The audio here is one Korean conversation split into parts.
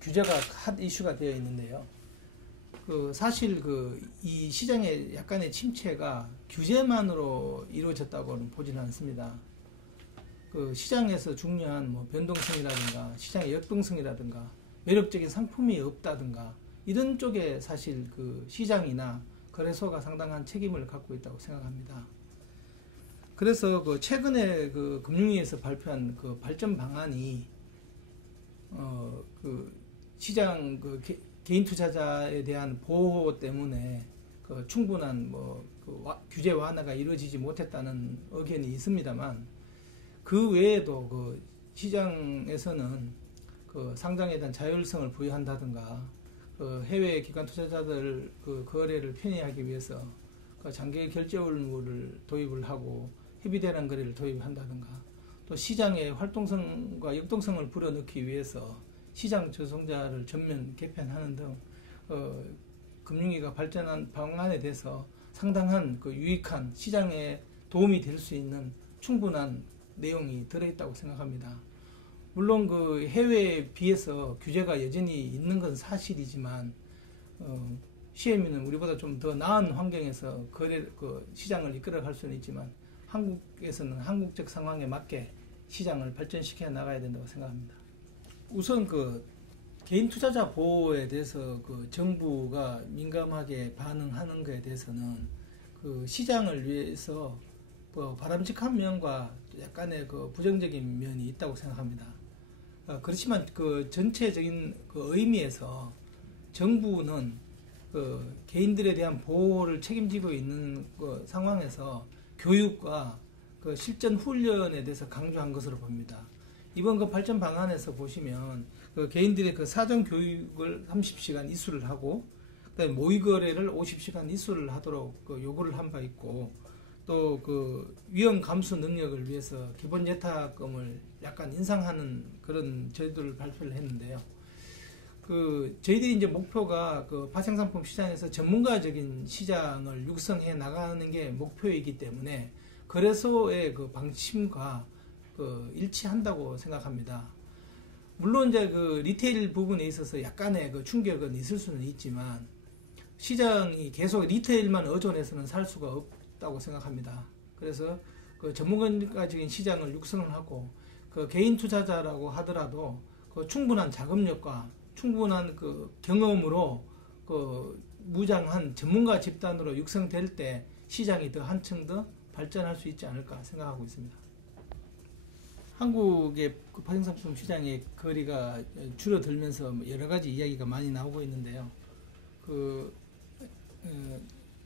규제가 핫 이슈가 되어 있는데요. 사실 이 시장의 약간의 침체가 규제만으로 이루어졌다고는 보지는 않습니다. 시장에서 중요한 뭐 변동성이라든가 시장의 역동성이라든가 매력적인 상품이 없다든가 이런 쪽에 사실 시장이나 거래소가 상당한 책임을 갖고 있다고 생각합니다. 그래서 최근에 금융위에서 발표한 발전 방안이 시장 개인 투자자에 대한 보호 때문에 충분한 규제 완화가 이루어지지 못했다는 의견이 있습니다만, 그 외에도 시장에서는 상장에 대한 자율성을 부여한다든가 해외 기관 투자자들 거래를 편의하기 위해서 장기 결제율을 도입을 하고 협의대란 거래를 도입한다든가, 또 시장의 활동성과 역동성을 불어넣기 위해서 시장 조성자를 전면 개편하는 등 금융위가 발전한 방안에 대해서 상당한 유익한 시장에 도움이 될 수 있는 충분한 내용이 들어있다고 생각합니다. 물론 해외에 비해서 규제가 여전히 있는 건 사실이지만 시에미는 우리보다 좀 더 나은 환경에서 시장을 이끌어갈 수는 있지만, 한국에서는 한국적 상황에 맞게 시장을 발전시켜 나가야 된다고 생각합니다. 우선 개인 투자자 보호에 대해서 정부가 민감하게 반응하는 것에 대해서는 시장을 위해서 바람직한 면과 약간의 부정적인 면이 있다고 생각합니다. 그렇지만 전체적인 의미에서 정부는 개인들에 대한 보호를 책임지고 있는 상황에서 교육과 실전 훈련에 대해서 강조한 것으로 봅니다. 이번 발전 방안에서 보시면 개인들의 사전 교육을 30시간 이수를 하고, 그다음에 모의 거래를 50시간 이수를 하도록 요구를 한 바 있고, 또 위험 감수 능력을 위해서 기본 예탁금을 약간 인상하는 그런 제도를 발표를 했는데요. 저희들이 이제 목표가 파생상품 시장에서 전문가적인 시장을 육성해 나가는 게 목표이기 때문에 거래소의 방침과 일치한다고 생각합니다. 물론 이제 리테일 부분에 있어서 약간의 충격은 있을 수는 있지만, 시장이 계속 리테일만 의존해서는 살 수가 없다고 생각합니다. 그래서 전문가적인 시장을 육성을 하고, 개인 투자자라고 하더라도 충분한 자금력과 충분한 경험으로 무장한 전문가 집단으로 육성될 때 시장이 더 한층 더 발전할 수 있지 않을까 생각하고 있습니다. 한국의 파생상품 시장의 거리가 줄어들면서 여러 가지 이야기가 많이 나오고 있는데요.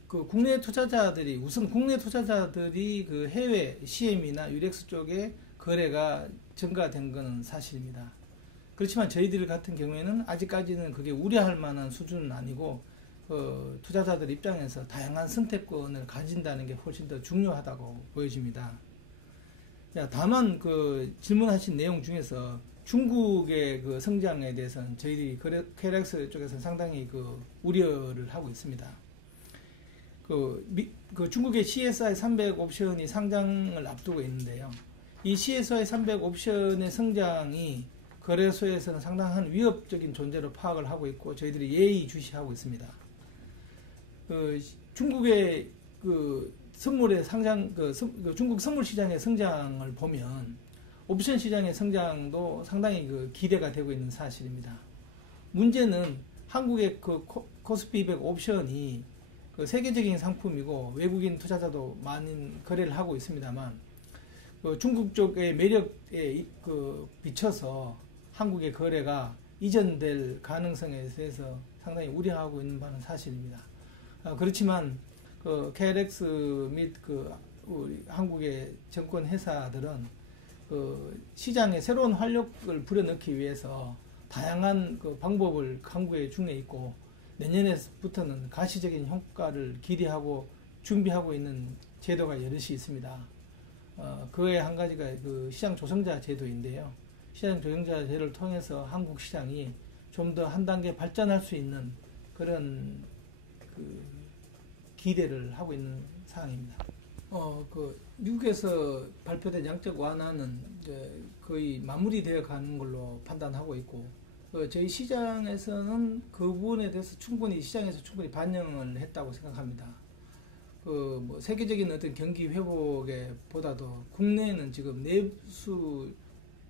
국내 투자자들이 우선 국내 투자자들이 해외 CM이나 유렉스 쪽에 거래가 증가된 것은 사실입니다. 그렇지만 저희들 같은 경우에는 아직까지는 그게 우려할 만한 수준은 아니고, 투자자들 입장에서 다양한 선택권을 가진다는 게 훨씬 더 중요하다고 보여집니다. 다만 질문하신 내용 중에서 중국의 성장에 대해서는 저희들이 KLX 쪽에서는 상당히 우려를 하고 있습니다. 중국의 CSI 300 옵션이 상장을 앞두고 있는데요. 이 CSI 300 옵션의 성장이 거래소에서는 상당한 위협적인 존재로 파악을 하고 있고, 저희들이 예의주시하고 있습니다. 중국의 선물의 상장, 중국 선물 시장의 성장을 보면 옵션 시장의 성장도 상당히 기대가 되고 있는 사실입니다. 문제는 한국의 코스피 200 옵션이 세계적인 상품이고 외국인 투자자도 많은 거래를 하고 있습니다만, 중국 쪽의 매력에 비춰서 한국의 거래가 이전될 가능성에 대해서 상당히 우려하고 있는 바는 사실입니다. 그렇지만 KLX 및 우리 한국의 정권 회사들은 시장에 새로운 활력을 불어넣기 위해서 다양한 방법을 강구해 중에 있고, 내년에부터는 가시적인 효과를 기대하고 준비하고 있는 제도가 여럿이 있습니다. 그의 한 가지가 시장 조성자 제도인데요. 시장 조성자 제도를 통해서 한국 시장이 좀 더 한 단계 발전할 수 있는 그런 기대를 하고 있는 사항입니다. 미국에서 발표된 양적 완화는 이제 거의 마무리되어 가는 걸로 판단하고 있고, 저희 시장에서는 그 부분에 대해서 시장에서 충분히 반영을 했다고 생각합니다. 뭐 세계적인 어떤 경기 회복에 보다도 국내에는 지금 내수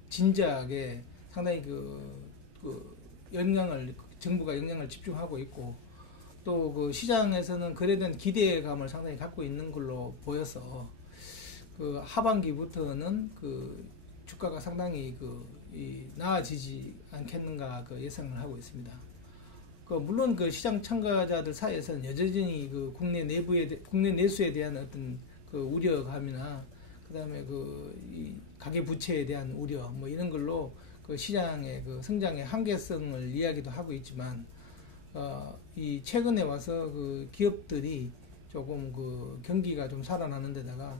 진작에 상당히 정부가 영향을 집중하고 있고, 또 그 시장에서는 그에 대한 기대감을 상당히 갖고 있는 걸로 보여서 하반기부터는 주가가 상당히 나아지지 않겠는가 예상을 하고 있습니다. 물론 시장 참가자들 사이에서는 여전히 국내 내수에 대한 어떤 우려감이나, 그다음에 이 가계 부채에 대한 우려 뭐 이런 걸로 시장의 성장의 한계성을 이야기도 하고 있지만, 이 최근에 와서 기업들이 조금 경기가 좀 살아나는 데다가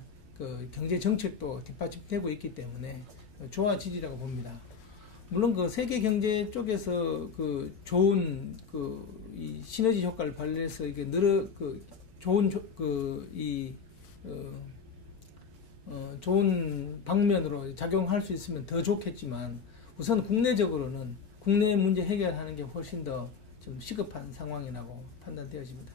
경제 정책도 뒷받침되고 있기 때문에 좋아지리라고 봅니다. 물론 세계 경제 쪽에서 좋은 이 시너지 효과를 발휘해서 이게 좋은 좋은 방면으로 작용할 수 있으면 더 좋겠지만, 우선 국내적으로는 국내 문제 해결하는 게 훨씬 더 좀 시급한 상황이라고 판단되어집니다.